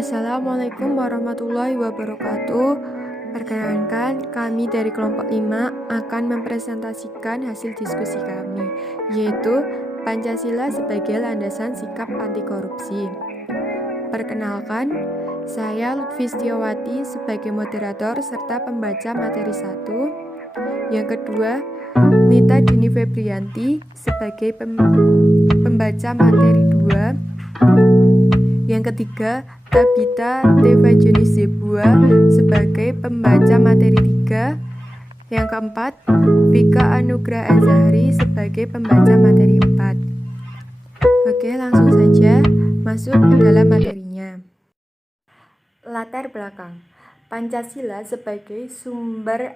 Assalamualaikum warahmatullahi wabarakatuh. Perkenalkan, kami dari kelompok 5 akan mempresentasikan hasil diskusi kami, yaitu Pancasila sebagai landasan sikap anti korupsi. Perkenalkan, saya Lutfi Setiawati sebagai moderator serta pembaca materi 1. Yang kedua, Nita Dini Febrianti sebagai pembaca materi 2. Yang ketiga, Tabita Tevajuni Zebua sebagai pembaca materi 3. Yang keempat, Vika Anugrah Azhari sebagai pembaca materi 4. Oke, langsung saja masuk ke dalam materinya. Latar belakang. Pancasila sebagai sumber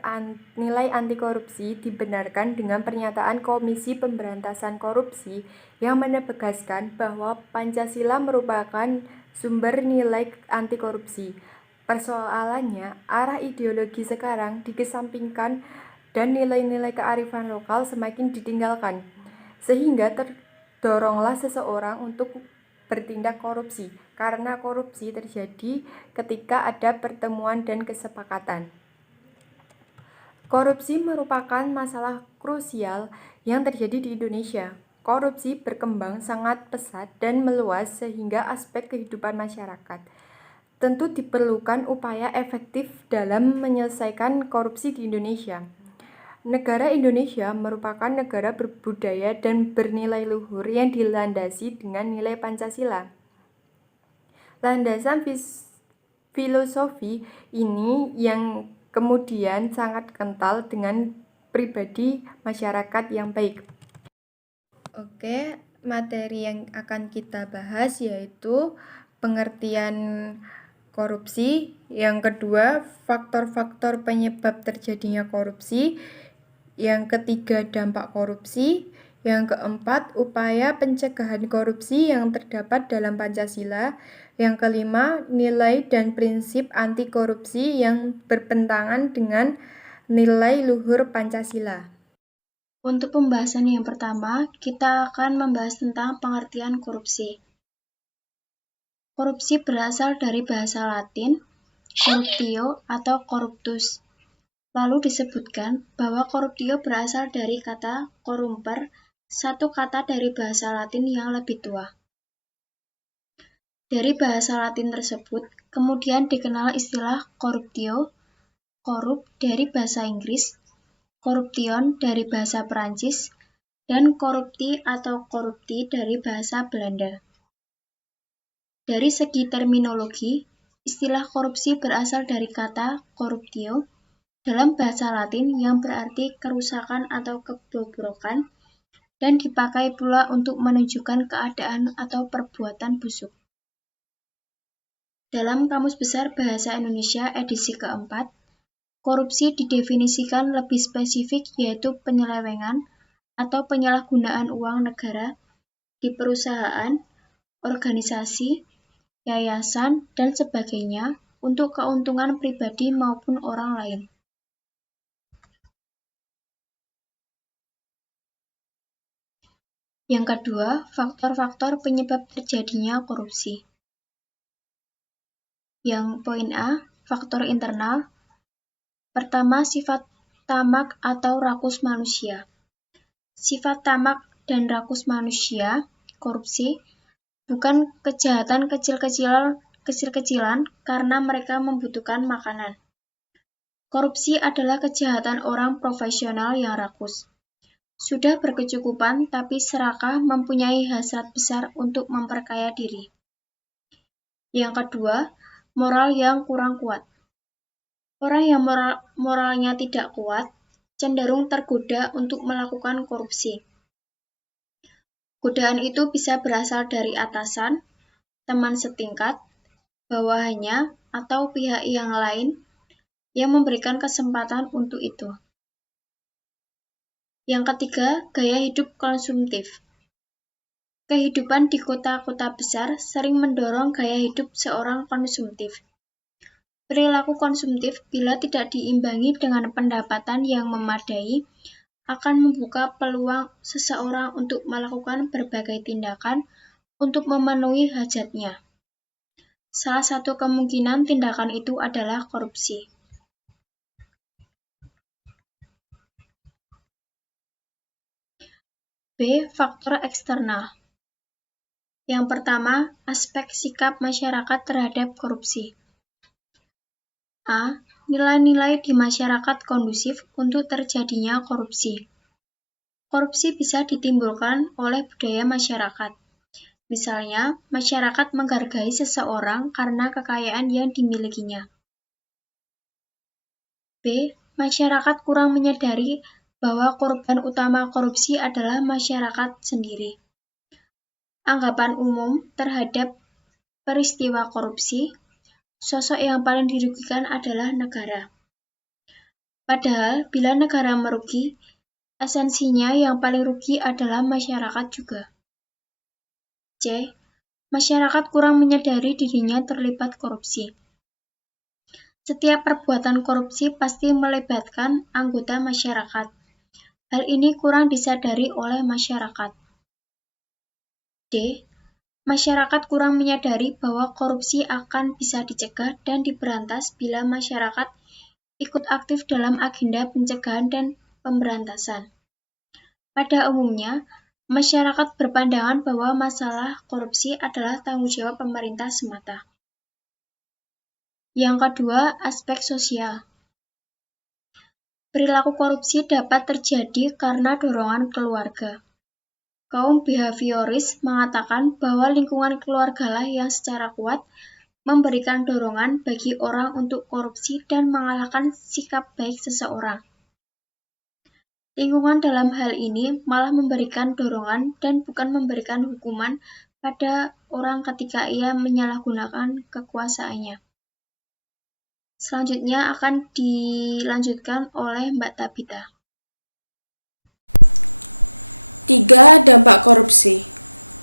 nilai anti korupsi dibenarkan dengan pernyataan Komisi Pemberantasan Korupsi yang menegaskan bahwa Pancasila merupakan sumber nilai anti korupsi. Persoalannya, arah ideologi sekarang dikesampingkan dan nilai-nilai kearifan lokal semakin ditinggalkan, sehingga terdoronglah seseorang untuk bertindak korupsi, karena korupsi terjadi ketika ada pertemuan dan kesepakatan. Korupsi merupakan masalah krusial yang terjadi di Indonesia. Korupsi berkembang sangat pesat dan meluas sehingga aspek kehidupan masyarakat. Tentu diperlukan upaya efektif dalam menyelesaikan korupsi di Indonesia. Negara Indonesia merupakan negara berbudaya dan bernilai luhur yang dilandasi dengan nilai Pancasila. Landasan filosofi ini yang kemudian sangat kental dengan pribadi masyarakat yang baik. Oke, materi yang akan kita bahas yaitu pengertian korupsi. Yang kedua, faktor-faktor penyebab terjadinya korupsi. Yang ketiga, dampak korupsi. Yang keempat, upaya pencegahan korupsi yang terdapat dalam Pancasila. Yang kelima, nilai dan prinsip anti korupsi yang bertentangan dengan nilai luhur Pancasila. Untuk pembahasan yang pertama, kita akan membahas tentang pengertian korupsi. Korupsi berasal dari bahasa Latin, corruptio atau corruptus. Lalu disebutkan bahwa corruptio berasal dari kata corrumper, satu kata dari bahasa Latin yang lebih tua. Dari bahasa Latin tersebut, kemudian dikenal istilah corruptio, corrupt dari bahasa Inggris, corruption dari bahasa Perancis, dan corrupti atau corrupti dari bahasa Belanda. Dari segi terminologi, istilah korupsi berasal dari kata corruptio dalam bahasa Latin yang berarti kerusakan atau kebobrokan dan dipakai pula untuk menunjukkan keadaan atau perbuatan busuk. Dalam Kamus Besar Bahasa Indonesia edisi keempat, korupsi didefinisikan lebih spesifik yaitu penyelewengan atau penyalahgunaan uang negara di perusahaan, organisasi, yayasan, dan sebagainya untuk keuntungan pribadi maupun orang lain. Yang kedua, faktor-faktor penyebab terjadinya korupsi. Yang poin A, faktor internal. Pertama, sifat tamak atau rakus manusia. Sifat tamak dan rakus manusia, korupsi, bukan kejahatan kecil-kecilan karena mereka membutuhkan makanan. Korupsi adalah kejahatan orang profesional yang rakus. Sudah berkecukupan tapi serakah mempunyai hasrat besar untuk memperkaya diri. Yang kedua, moral yang kurang kuat. Orang yang moralnya tidak kuat cenderung tergoda untuk melakukan korupsi. Godaan itu bisa berasal dari atasan, teman setingkat, bawahannya, atau pihak yang lain yang memberikan kesempatan untuk itu. Yang ketiga, gaya hidup konsumtif. Kehidupan di kota-kota besar sering mendorong gaya hidup seorang konsumtif. Perilaku konsumtif bila tidak diimbangi dengan pendapatan yang memadai akan membuka peluang seseorang untuk melakukan berbagai tindakan untuk memenuhi hajatnya. Salah satu kemungkinan tindakan itu adalah korupsi. B. Faktor eksternal. Yang pertama, aspek sikap masyarakat terhadap korupsi. A. Nilai-nilai di masyarakat kondusif untuk terjadinya korupsi. Korupsi bisa ditimbulkan oleh budaya masyarakat. Misalnya, masyarakat menghargai seseorang karena kekayaan yang dimilikinya. B. Masyarakat kurang menyadari bahwa korban utama korupsi adalah masyarakat sendiri. Anggapan umum terhadap peristiwa korupsi, sosok yang paling dirugikan adalah negara. Padahal, bila negara merugi, esensinya yang paling rugi adalah masyarakat juga. C. Masyarakat kurang menyadari dirinya terlibat korupsi. Setiap perbuatan korupsi pasti melibatkan anggota masyarakat. Hal ini kurang disadari oleh masyarakat. D. Masyarakat kurang menyadari bahwa korupsi akan bisa dicegah dan diberantas bila masyarakat ikut aktif dalam agenda pencegahan dan pemberantasan. Pada umumnya, masyarakat berpandangan bahwa masalah korupsi adalah tanggung jawab pemerintah semata. Yang kedua, aspek sosial. Perilaku korupsi dapat terjadi karena dorongan keluarga. Kaum behavioris mengatakan bahwa lingkungan keluargalah yang secara kuat memberikan dorongan bagi orang untuk korupsi dan mengalahkan sikap baik seseorang. Lingkungan dalam hal ini malah memberikan dorongan dan bukan memberikan hukuman pada orang ketika ia menyalahgunakan kekuasaannya. Selanjutnya akan dilanjutkan oleh Mbak Tabita. 3. Dampak korupsi.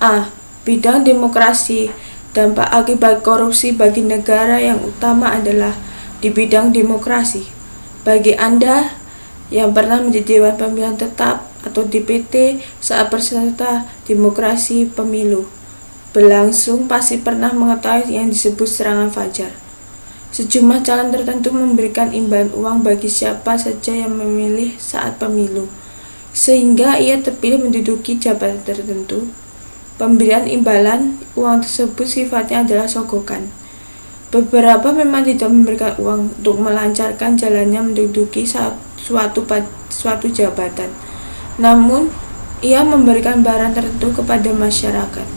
A. Bidang demokrasi. Dampak akibat korupsi bagi negara yang utama adalah di bidang demokrasi. Bagi Anda yang pernah menjadi Dewan Pemilihan Tetap atau DPT saat peserta demokrasi pemilu berlangsung pasti pernah mengetahui yang disebut serangan fajar. Sejumlah calon tertentu memberikan imbalan uang bagi siapa saja yang memilih saat pemilu, sehingga ia terpilih menduduki jabatan tertentu. Pemberian imbalan uang tersebut sifatnya adalah sogokan. Beberapa memang tidak memberikan uang untuk melancarkan jalannya menduduki suatu jabatan, namun ia memberikan barang tertentu kepada masyarakat.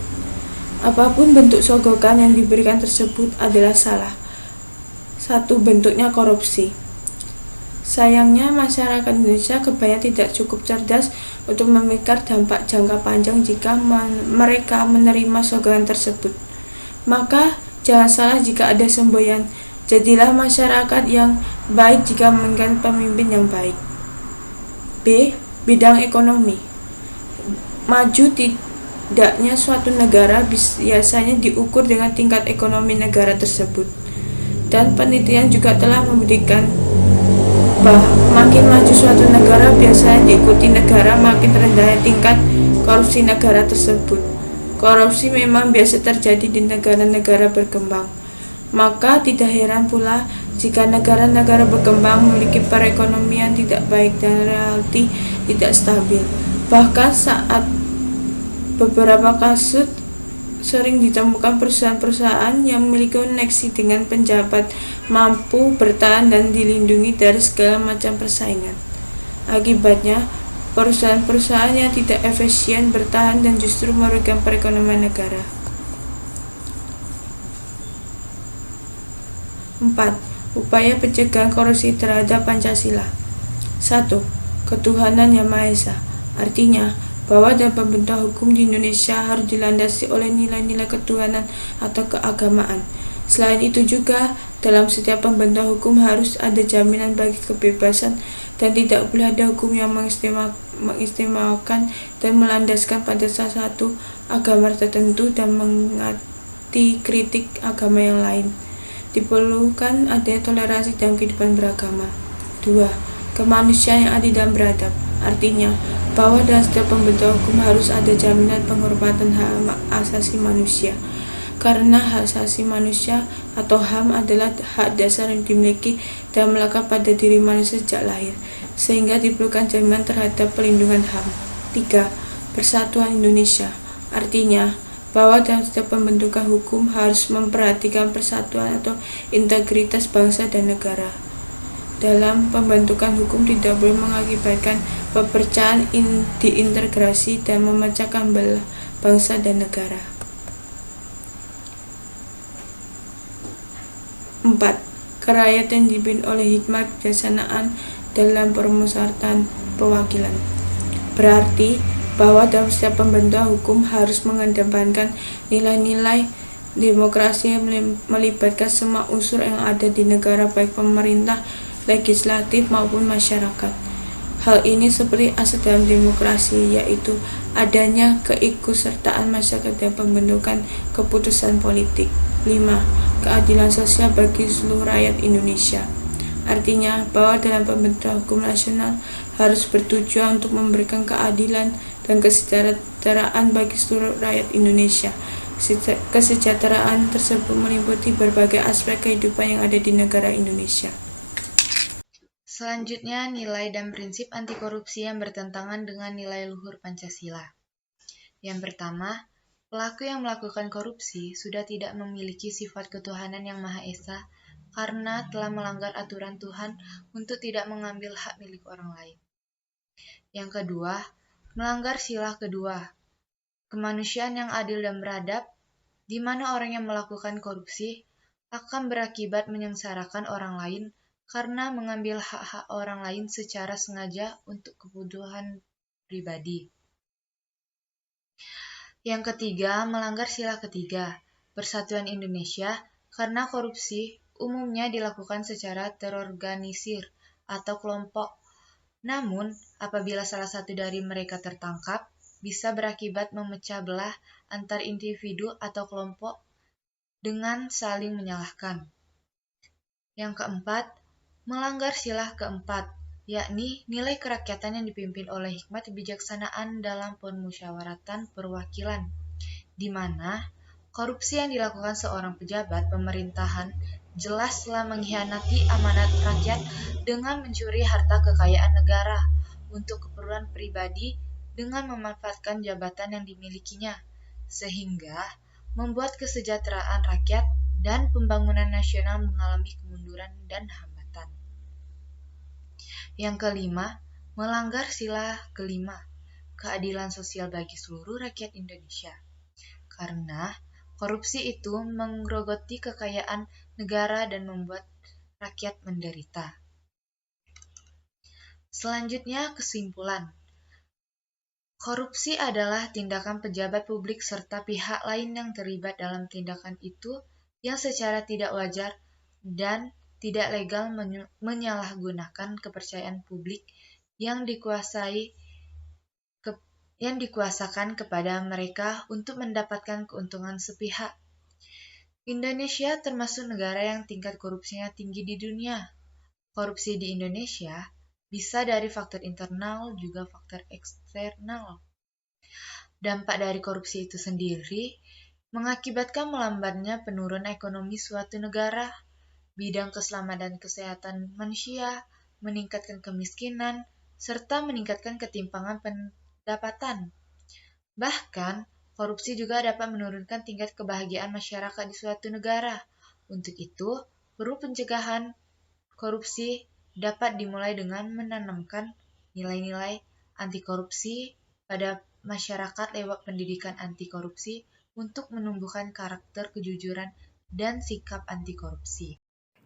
Apapun bentuk sogokan yang diberikan tersebut adalah salah satu bentuknya korupsi. Sayangnya, masyarakat Indonesia kebanyakan tidak cukup cerdas untuk memikir dampak jangka panjang jika mereka menerima sogokan tersebut. Maka, jangan salah jika ada semboyan. Jadilah masyarakat yang baik jika menginginkan pemimpin yang baik. B. Bidang ekonomi. Maju tidaknya suatu negara biasanya diukur dengan tingkat ekonomi negara tersebut. Dan penelitian juga telah membuktikan bahwa makin maju suatu negara biasanya diikuti negara makin rendahnya tingkat korupsi negara tersebut. Korupsi memang biasa terjadi di negara-negara berkembang. Maka tidak heran pula jika negara-negara berkembang memiliki perekonomian tidak baik dan relatif tidak stabil. Bahkan saat beberapa kasus sering ditemukan perusahaan-perusahaan yang memiliki koneksi dengan pejabat mampu bertahan dan dilindungi dari segala macam persaingan. Akibatnya, perusahaan-perusahaan yang tidak efisien bertahan dan justru merugikan perekonomian negara. 4. Upaya pencegahan korupsi terhadap Pancasila. 1. Ketuhanan Yang Maha Esa. Artinya, bahwa dalam pembentukan hukum di Indonesia harus dilandasi oleh nilai-nilai ketuhanan atau keagamaan. Selain itu juga, dalam setiap pembentukan hukum harus ada jaminan bagi kebebasan dan tidak boleh ada hukum yang mengistimewakan dan melandaskan pada salah satu agama tertentu dan mengati kritik agama yang lain. Diperlukan adanya toleransi dalam kehidupan beragama. 2. Kemanusiaan yang adil dan beradab. Artinya, bahwa dalam setiap pembentukan hukum harus ada jaminan penghormatan hak asasi manusia, karena hak asasi manusia atau HAM adalah hak dasar yang dimiliki dan melekat pada diri manusia sejak lahir, sehingga diperlukan jaminan terhadap pelindungan HAM. 3. Persatuan Indonesia. Artinya, bahwa dalam setiap pembentukan hukum harus memperhatikan persatuan atau integritas bangsa dan negara. Dalam pembentukan hukum tidak boleh mengakibatkan perpecahan, diintegrasi, dan memecahkan belah bangsa dan negara. 4. Kerakyatan dipimpin oleh hikmat kebijaksanaan dalam permusyawaratan perwakilan. Berarti bahwa dalam setiap pembentukan hukum harus mengedepankan nilai-nilai demokrasi yang melibatkan semua unsur yang ada di negara, baik pemerintah, legislatif, maupun masyarakat. Hal ini seperti asas dalam demokrasi, yaitu adanya keikutsertaan masyarakat dalam pembentukan keputusan politik. 5. Keadilan sosial bagi seluruh rakyat Indonesia. Artinya bahwa dalam pembentukan hukum nasional harus bertujuan untuk memberikan keadilan dan kesejahteraan bagi seluruh rakyat Indonesia. Kesejahteraan tersebut meliputi berbagai aspek kehidupan yang ada di negara Indonesia. Selanjutnya, nilai dan prinsip anti korupsi yang bertentangan dengan nilai luhur Pancasila. Yang pertama, pelaku yang melakukan korupsi sudah tidak memiliki sifat ketuhanan yang Maha Esa karena telah melanggar aturan Tuhan untuk tidak mengambil hak milik orang lain. Yang kedua, melanggar sila kedua, kemanusiaan yang adil dan beradab, di mana orang yang melakukan korupsi akan berakibat menyengsarakan orang lain karena mengambil hak-hak orang lain secara sengaja untuk kebutuhan pribadi. Yang ketiga, melanggar sila ketiga, Persatuan Indonesia, karena korupsi umumnya dilakukan secara terorganisir atau kelompok. Namun, apabila salah satu dari mereka tertangkap, bisa berakibat memecah belah antar individu atau kelompok dengan saling menyalahkan. Yang keempat, melanggar sila keempat, yakni nilai kerakyatan yang dipimpin oleh hikmat kebijaksanaan dalam permusyawaratan perwakilan, di mana korupsi yang dilakukan seorang pejabat pemerintahan jelas telah mengkhianati amanat rakyat dengan mencuri harta kekayaan negara untuk keperluan pribadi dengan memanfaatkan jabatan yang dimilikinya, sehingga membuat kesejahteraan rakyat dan pembangunan nasional mengalami kemunduran dan hambatan. Yang kelima, melanggar sila kelima, keadilan sosial bagi seluruh rakyat Indonesia. Karena korupsi itu menggerogoti kekayaan negara dan membuat rakyat menderita. Selanjutnya, kesimpulan. Korupsi adalah tindakan pejabat publik serta pihak lain yang terlibat dalam tindakan itu yang secara tidak wajar dan tidak legal menyalahgunakan kepercayaan publik yang dikuasakan kepada mereka untuk mendapatkan keuntungan sepihak. Indonesia termasuk negara yang tingkat korupsinya tinggi di dunia. Korupsi di Indonesia bisa dari faktor internal juga faktor eksternal. Dampak dari korupsi itu sendiri mengakibatkan melambatnya penurunan ekonomi suatu negara, bidang keselamatan kesehatan manusia, meningkatkan kemiskinan, serta meningkatkan ketimpangan pendapatan. Bahkan, korupsi juga dapat menurunkan tingkat kebahagiaan masyarakat di suatu negara. Untuk itu, perlu pencegahan korupsi dapat dimulai dengan menanamkan nilai-nilai anti korupsi pada masyarakat lewat pendidikan anti korupsi untuk menumbuhkan karakter kejujuran dan sikap anti korupsi.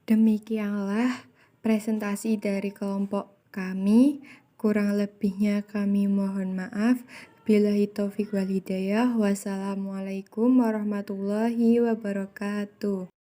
Demikianlah presentasi dari kelompok kami. Kurang lebihnya kami mohon maaf. Billahi taufiq wal hidayah. Wassalamualaikum warahmatullahi wabarakatuh.